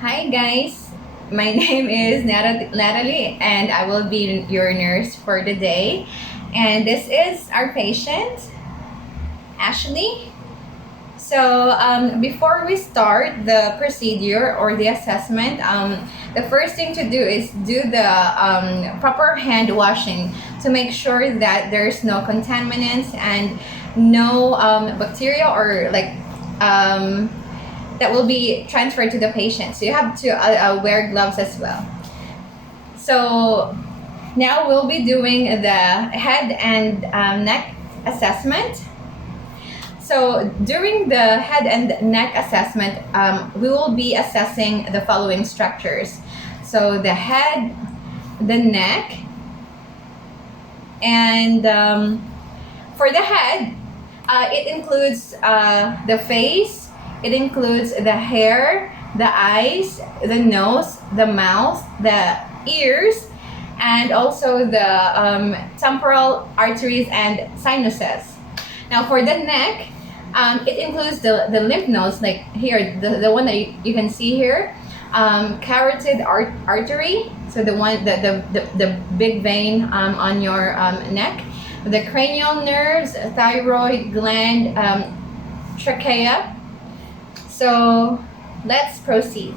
Hi guys, my name is Natalie and I will be your nurse for the day. And this is our patient, Ashley. Before we start the procedure or the assessment, the first thing to do is do the proper hand washing to make sure that there's no contaminants and no bacteria or um, that will be transferred to the patient. So you have to wear gloves as well. So now we'll be doing the head and neck assessment. So during the head and neck assessment, we will be assessing the following structures. So the head, the neck, and for the head, it includes the face, it includes the hair, the eyes, the nose, the mouth, the ears, and also the temporal arteries and sinuses. Now for the neck, it includes the lymph nodes, like here, the one that you can see here, carotid artery, so the big vein on your neck, the cranial nerves, thyroid gland, trachea. So let's proceed.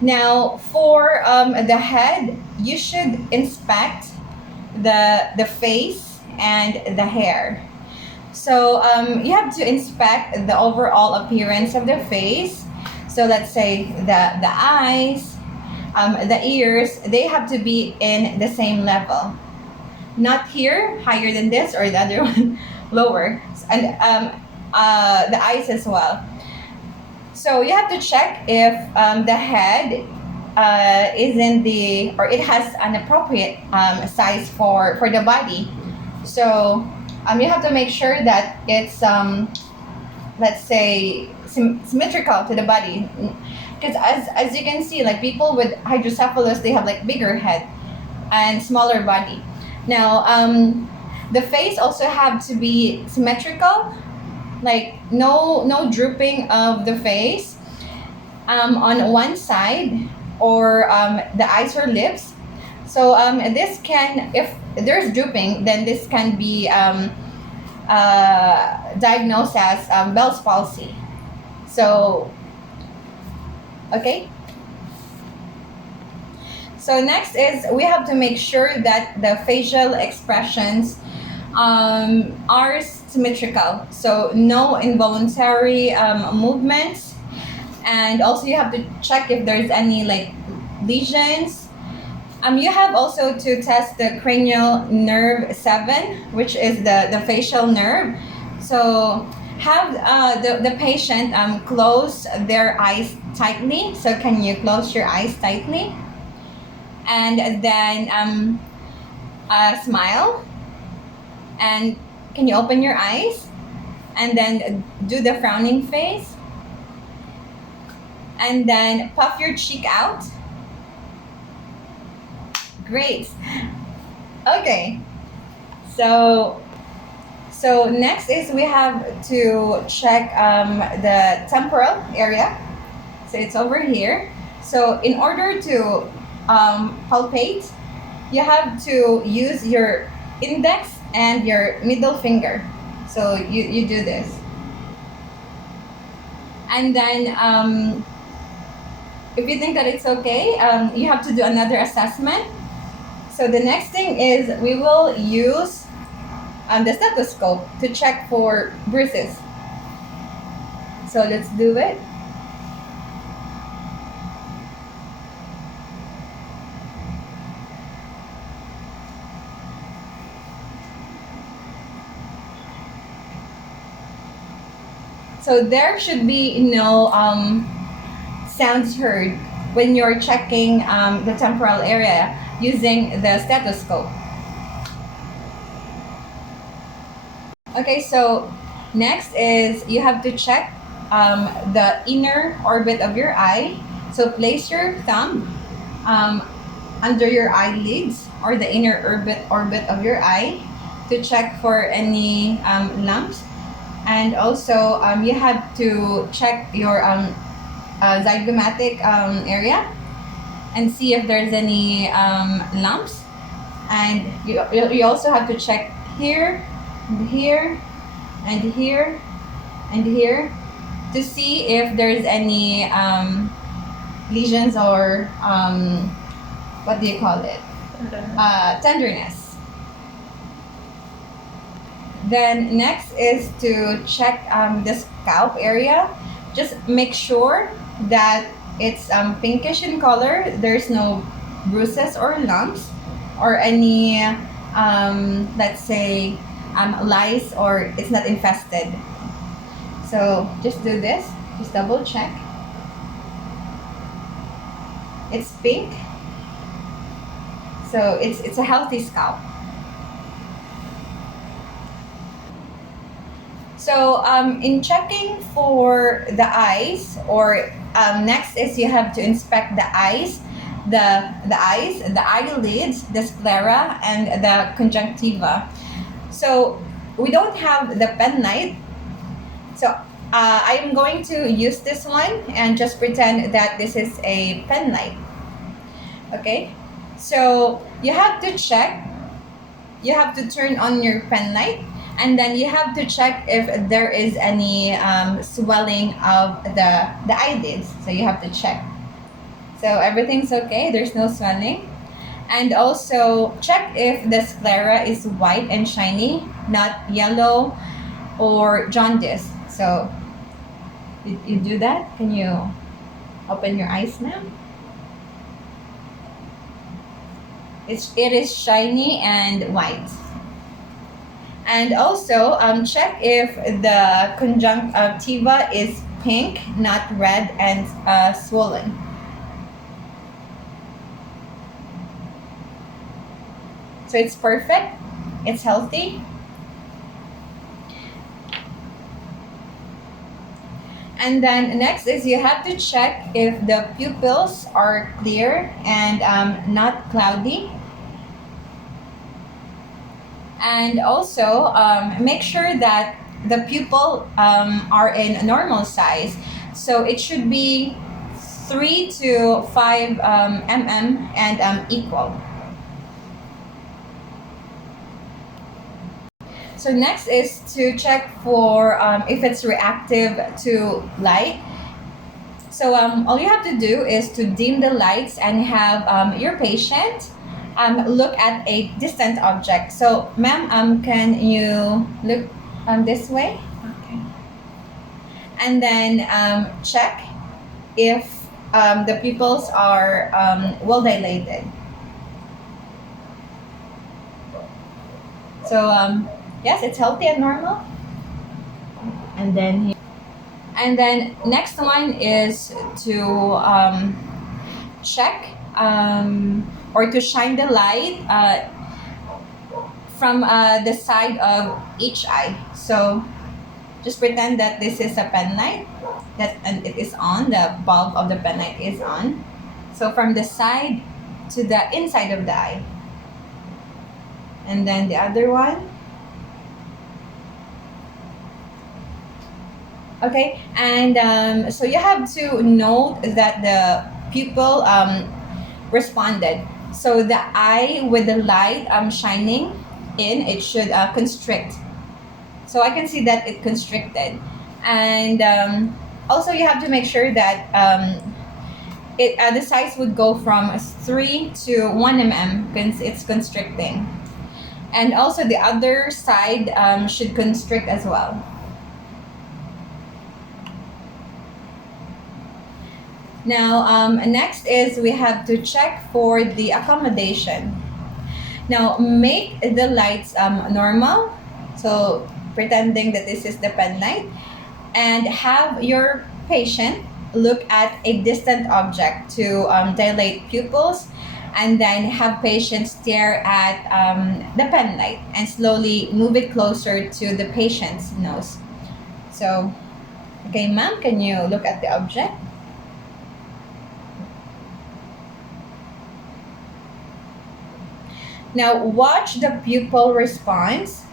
Now for the head, you should inspect the face and the hair. So you have to inspect the overall appearance of the face. So let's say the eyes, the ears, they have to be in the same level. Not here, higher than this, or the other one lower. And the eyes as well. So you have to check if the head is in the, or it has an appropriate size for the body. So you have to make sure that it's let's say symmetrical to the body, because as you can see, like people with hydrocephalus, they have like bigger head and smaller body. Now the face also have to be symmetrical, like no drooping of the face on one side, or the eyes or lips. So this can, if there's drooping, then this can be diagnosed as Bell's palsy. So, okay. So next is we have to make sure that the facial expressions are symmetrical. So no involuntary movements, and also you have to check if there's any like lesions. You have also to test the cranial nerve 7, which is the facial nerve. So have the patient close their eyes tightly. So can you close your eyes tightly? And then smile. And can you open your eyes? And then do the frowning face. And then puff your cheek out. Great. Okay. So next is we have to check the temporal area. So it's over here. So in order to palpate, you have to use your index and your middle finger. So you do this. And then if you think that it's okay, you have to do another assessment. So the next thing is we will use the stethoscope to check for bruises. So let's do it. So there should be no sounds heard when you're checking the temporal area using the stethoscope. Okay, so next is you have to check the inner orbit of your eye. So place your thumb under your eyelids or the inner orbit of your eye to check for any lumps. And also, you have to check your zygomatic area and see if there's any lumps. And you also have to check here, and here, and here, and here to see if there's any lesions or what do you call it? Tenderness. Then next is to check the scalp area. Just make sure that it's pinkish in color. There's no bruises or lumps or any, let's say, lice, or it's not infested. So just do this. Just double check. It's pink. So it's a healthy scalp. So in checking for the eyes, or next is you have to inspect the eyes, the eyes, the eyelids, the sclera, and the conjunctiva. So we don't have the pen light. So I'm going to use this one and just pretend that this is a pen light. Okay, so you have to check. You have to turn on your pen light, and then you have to check if there is any swelling of the eyelids. So you have to check. So everything's okay. There's no swelling. And also check if the sclera is white and shiny, not yellow or jaundice. So did you do that? Can you open your eyes now? It is shiny and white. And also check if the conjunctiva is pink, not red and swollen. So it's perfect. It's healthy. And then next is you have to check if the pupils are clear and not cloudy. And also make sure that the pupil are in normal size. So it should be 3 to 5 mm and equal. So next is to check for if it's reactive to light. So all you have to do is to dim the lights and have your patient look at a distant object. So ma'am, can you look this way? Okay. And then check if the pupils are well dilated. So yes, it's healthy and normal. And then next one is to check or to shine the light from the side of each eye. So just pretend that this is a pen light, and it is on, the bulb of the pen light is on. So from the side to the inside of the eye. And then the other one. Okay, and so you have to note that the pupil responded. So the eye with the light shining in, it should constrict. So I can see that it constricted. And also you have to make sure that the size would go from 3 to 1 mm since it's constricting. And also the other side should constrict as well. Now, next is we have to check for the accommodation. Now, make the lights normal. So, pretending that this is the pen light. And have your patient look at a distant object to dilate pupils. And then have patient stare at the pen light and slowly move it closer to the patient's nose. So, okay, ma'am, can you look at the object? Now watch the pupil response.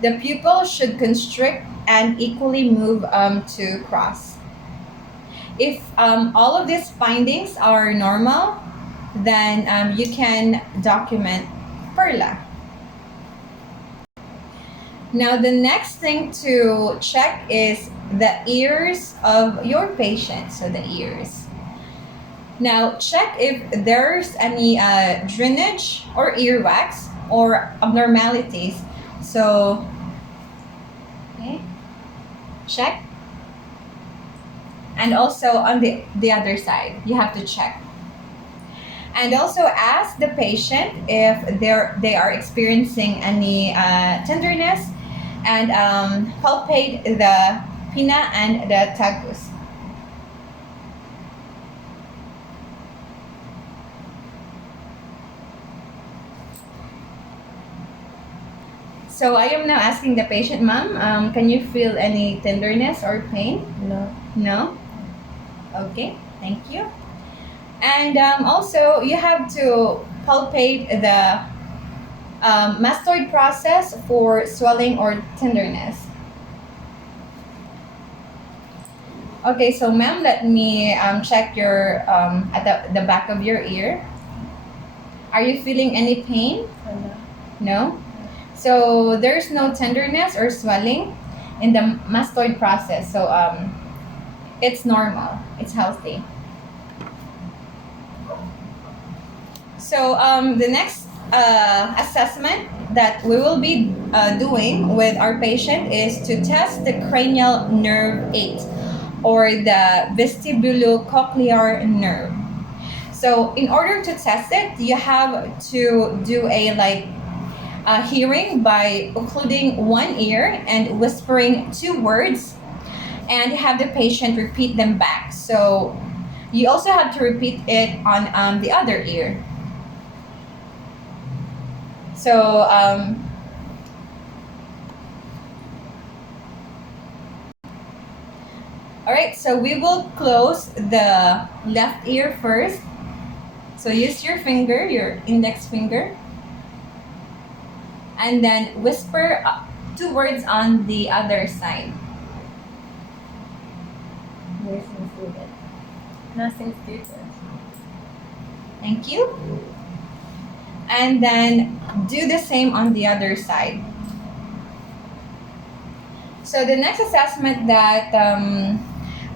The pupil should constrict and equally move to cross. If all of these findings are normal, then you can document PERLA. Now, the next thing to check is the ears of your patient. So, the ears. Now, check if there's any drainage or earwax or abnormalities. So, okay, check. And also on the other side, you have to check. And also ask the patient if they are experiencing any tenderness, and palpate the pinna and the tagus. So I am now asking the patient, ma'am, can you feel any tenderness or pain? No. No? Okay, thank you. And also, you have to palpate the mastoid process for swelling or tenderness. Okay, so ma'am, let me check your at the back of your ear. Are you feeling any pain? No. No? So there's no tenderness or swelling in the mastoid process. So it's normal. It's healthy. So the next assessment that we will be doing with our patient is to test the cranial nerve 8, or the vestibulocochlear nerve. So in order to test it, you have to do a hearing by occluding one ear and whispering 2 words, and have the patient repeat them back. So you also have to repeat it on the other ear. So all right, so we will close the left ear first. So use your finger, your index finger, and then whisper 2 words on the other side. There's no food. Nothing stupid. Thank you. And then do the same on the other side. So the next assessment that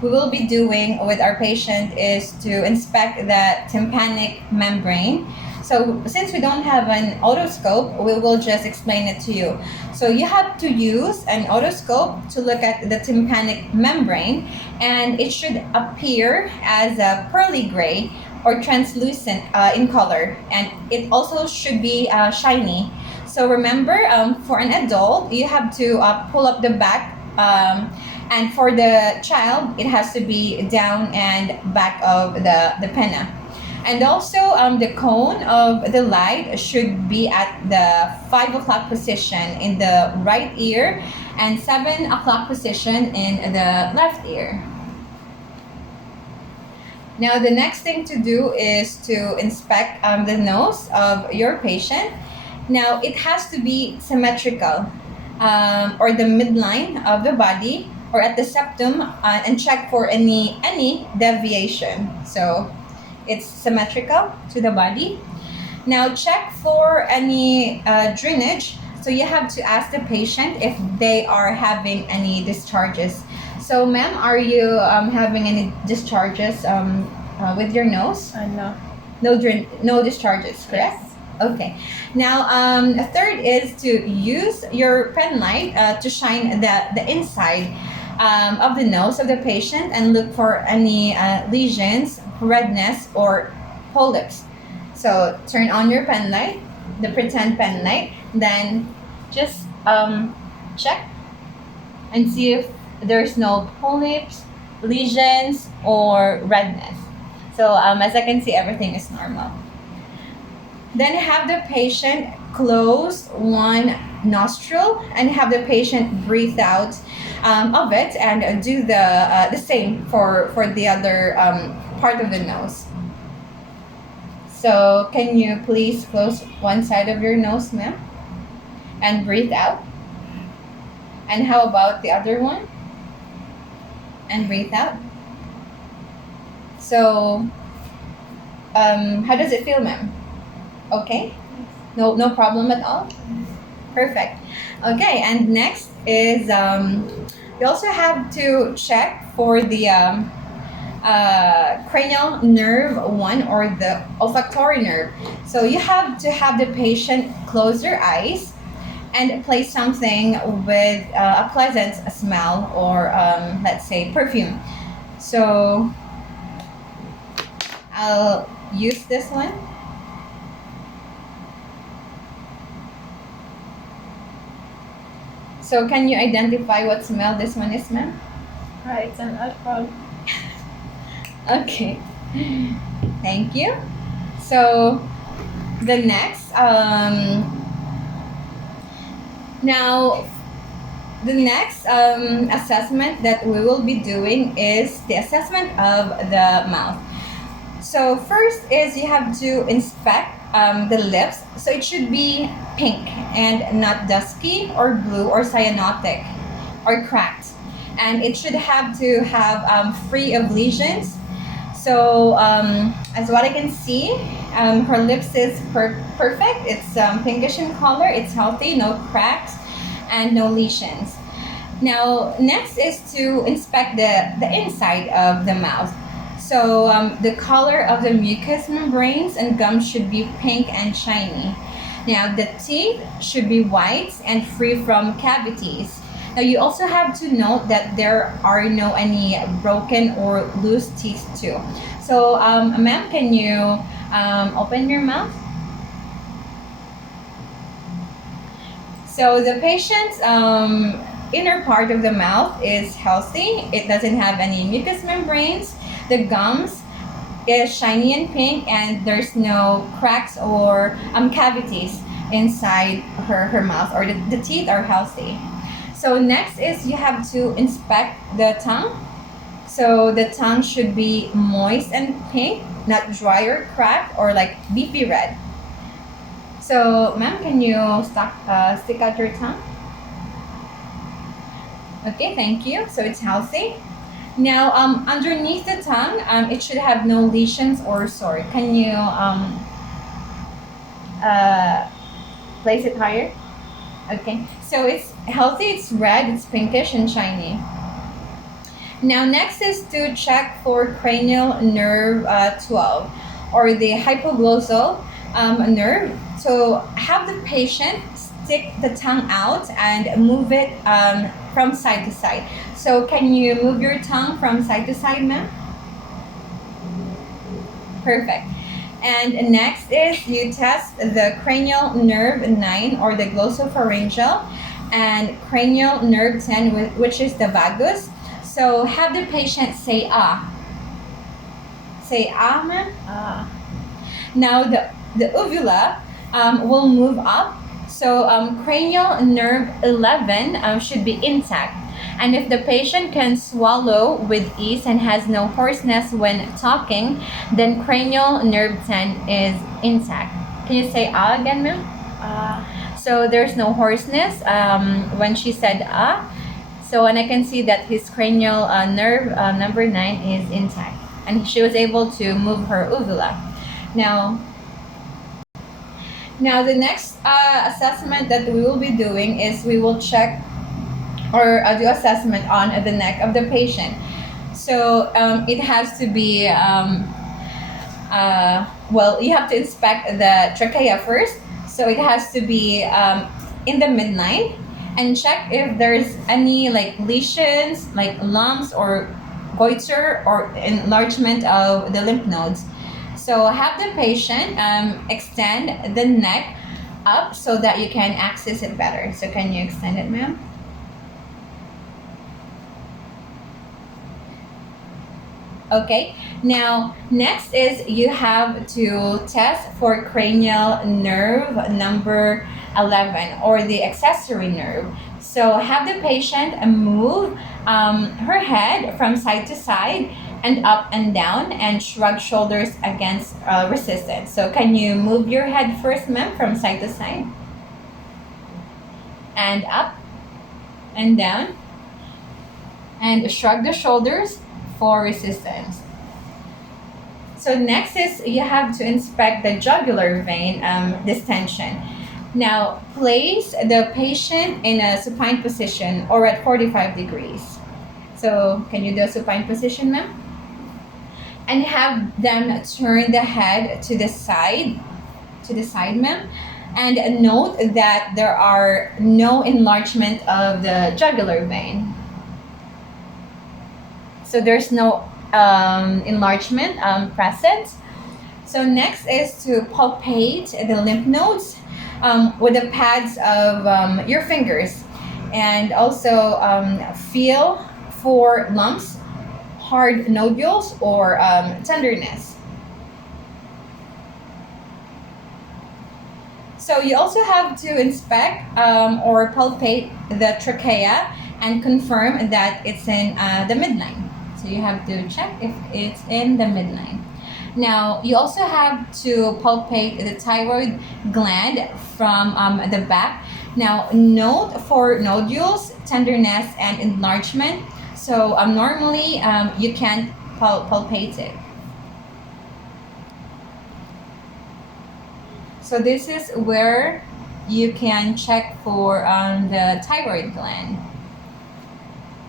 we will be doing with our patient is to inspect the tympanic membrane. So since we don't have an otoscope, we will just explain it to you. So you have to use an otoscope to look at the tympanic membrane, and it should appear as a pearly gray or translucent in color, and it also should be shiny. So remember, for an adult, you have to pull up the back, and for the child, it has to be down and back of the penna. And also, the cone of the light should be at the 5 o'clock position in the right ear and 7 o'clock position in the left ear. Now, the next thing to do is to inspect the nose of your patient. Now, it has to be symmetrical, or the midline of the body, or at the septum, and check for any deviation. So it's symmetrical to the body. Now, check for any drainage. So you have to ask the patient if they are having any discharges. So, ma'am, are you having any discharges with your nose? No. No discharges, correct? Yes. Okay. Now, a third is to use your pen light to shine the inside of the nose of the patient and look for any lesions, redness, or polyps. So turn on your pen light, the pretend pen light, then just check and see if there's no polyps, lesions, or redness. So as I can see, everything is normal. Then have the patient close one nostril and have the patient breathe out of it, and do the same for the other part of the nose. So can you please close one side of your nose, ma'am, and breathe out? And how about the other one? And breathe out. So, how does it feel, ma'am? Okay? No problem at all? Perfect. Okay, and next is you also have to check for the cranial nerve 1 or the olfactory nerve. So you have to have the patient close their eyes and place something with a pleasant smell or let's say perfume. So I'll use this one. So can you identify what smell this one is, ma'am? It's an alcohol. Okay. Thank you. So the next now the next assessment that we will be doing is the assessment of the mouth. So first is you have to inspect the lips. So it should be pink and not dusky or blue or cyanotic or cracked. And it should have to have free of lesions. So as what I can see, her lips is perfect. It's pinkish in color. It's healthy, no cracks and no lesions. Now next is to inspect the inside of the mouth. So the color of the mucous membranes and gums should be pink and shiny. Now the teeth should be white and free from cavities. Now you also have to note that there are no any broken or loose teeth too. So ma'am, can you open your mouth? So the patient's inner part of the mouth is healthy. It doesn't have any mucous membranes. The gums is shiny and pink, and there's no cracks or cavities inside her mouth, or the teeth are healthy. So next is you have to inspect the tongue. So the tongue should be moist and pink, not dry or cracked or like beefy red. So ma'am, can you stick out your tongue? Okay, thank you. So it's healthy. Now, underneath the tongue, it should have no lesions or sore. Can you place it higher? Okay. So it's healthy, it's red, it's pinkish and shiny. Now, next is to check for cranial nerve 12 or the hypoglossal nerve. So have the patient stick the tongue out and move it from side to side. So can you move your tongue from side to side, ma'am? Perfect. And next is you test the cranial nerve 9 or the glossopharyngeal and cranial nerve 10, which is the vagus. So have the patient say ah. Say ah, ma'am. Now the uvula will move up. So cranial nerve 11 should be intact. And if the patient can swallow with ease and has no hoarseness when talking, then cranial nerve 10 is intact. Can you say ah again, ma'am? So there's no hoarseness when she said ah. So and I can see that his cranial nerve number 9 is intact. And she was able to move her uvula. Now the next assessment that we will be doing is we will check or do assessment on the neck of the patient. So it has to be, well, you have to inspect the trachea first. So it has to be in the midline and check if there's any like lesions, like lumps or goiter or enlargement of the lymph nodes. So have the patient extend the neck up so that you can access it better. So can you extend it, ma'am? Okay, now next is you have to test for cranial nerve number 11 or the accessory nerve. So have the patient move her head from side to side and up and down and shrug shoulders against resistance. So can you move your head first, ma'am, from side to side? And up and down, and shrug the shoulders for resistance. So next is you have to inspect the jugular vein distension. Now place the patient in a supine position or at 45 degrees. So can you do a supine position, ma'am? And have them turn the head to the side, ma'am. And note that there are no enlargement of the jugular vein. So there's no enlargement present. So next is to palpate the lymph nodes with the pads of your fingers, and also feel for lumps, hard nodules, or tenderness. So you also have to inspect or palpate the trachea and confirm that it's in the midline. So you have to check if it's in the midline. Now you also have to palpate the thyroid gland from the back. Now note for nodules, tenderness, and enlargement. So normally you can't palpate it. So this is where you can check for the thyroid gland.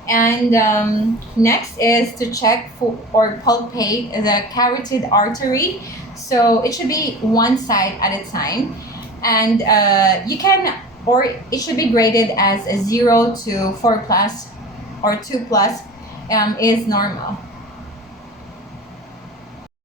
And next is to check for or palpate the carotid artery. So it should be one side at a time. And you can, or it should be graded as a 0 to 4 plus or 2 plus is normal.